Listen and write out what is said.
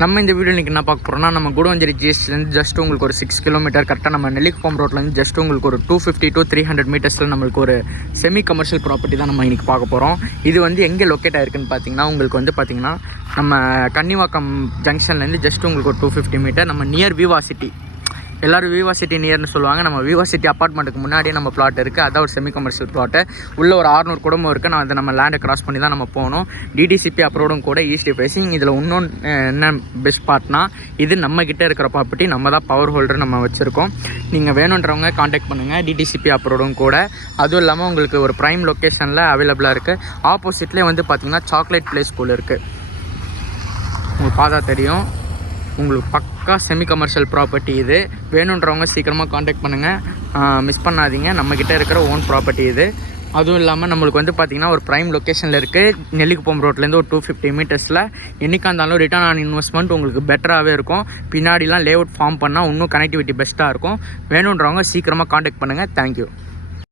நம்ம இந்த வீடியோ இன்றைக்கி என்ன பார்க்க போகிறோம்னா, நம்ம கூடவஞ்சேரி ஜிஎஸ்டிலேருந்து ஜஸ்ட் உங்களுக்கு ஒரு 6 கிலோமீட்டர் கரெக்டாக நம்ம நெல்லிக்குப்பம் ரோட்லேருந்து ஜஸ்ட் உங்களுக்கு ஒரு 250 to 300 மீட்டர்ஸில் நம்மளுக்கு ஒரு செமி கமர்ஷியல் ப்ராப்பர்ட்டி தான் நம்ம இன்றைக்கி பார்க்க போகிறோம். இது வந்து எங்கே லொக்கேட் ஆகிருக்குன்னு பார்த்தீங்கன்னா, உங்களுக்கு வந்து பார்த்திங்கன்னா நம்ம கன்னிவாக்கம் ஜங்ஷன்லேருந்து ஜஸ்ட் உங்களுக்கு ஒரு 250 மீட்டர் நம்ம நியர் விவா சிட்டி. எல்லோரும் விவா சிட்டி நியர்னு சொல்லுவாங்க. நம்ம விவா சிட்டி அப்பார்ட்மெண்ட்டுக்கு முன்னாடியே நம்ம பிளாட் இருக்குது. அதான் ஒரு செமி கமர்ஷியல் பிளாட்டு. உள்ளே ஒரு 600 குடும்பம் இருக்குது. நான் அதை நம்ம லேண்டை கிராஸ் பண்ணி தான் நம்ம போகணும். டிடிசிபி அப்ரோடும் கூட ஈஸ்ட் ஃபேஸிங். இதில் இன்னொன்று என்ன பெஸ்ட் பார்ட்னா, இது நம்மக்கிட்ட இருக்கிற ப்ராப்பர்ட்டி. நம்ம தான் பவர் ஹோல்டர் நம்ம வச்சுருக்கோம். நீங்கள் வேணுன்றவங்க காண்டாக்ட் பண்ணுங்கள். டிடிசிபி அப்ரோடும் கூட. அதுவும் இல்லாமல் உங்களுக்கு ஒரு ப்ரைம் லொக்கேஷனில் அவைலபிளாக இருக்குது. ஆப்போசிட்லேயே வந்து பார்த்திங்கன்னா சாக்லேட் ப்ளே ஸ்கூல் இருக்குது. உங்களுக்கு பார்த்தா தெரியும். உங்களுக்கு பக்கா செமி கமர்ஷியல் ப்ராப்பர்ட்டி இது. வேணுன்றவங்க சீக்கிரமாக காண்டாக்ட் பண்ணுங்கள், மிஸ் பண்ணாதீங்க. நம்மக்கிட்ட இருக்கிற ஓன் ப்ராப்பர்ட்டி இது. அதுவும் இல்லாமல் நம்மளுக்கு வந்து பார்த்திங்கன்னா ஒரு ப்ரைம் லொக்கேஷனில் இருக்குது. நெல்லிக்குப்பம் ரோட்லேருந்து ஒரு 250 மீட்டர்ஸில். என்றைக்கா இருந்தாலும் ரிட்டர்ன் ஆன் இன்வெஸ்ட்மெண்ட் உங்களுக்கு பெட்டராகவே இருக்கும். பின்னாடிலாம் லே அவுட் ஃபார்ம் பண்ணால் இன்னும் கனெக்டிவிட்டி பெஸ்ட்டாக இருக்கும். வேணுன்றவங்க சீக்கிரமாக காண்டாக்ட் பண்ணுங்கள். தேங்க்யூ.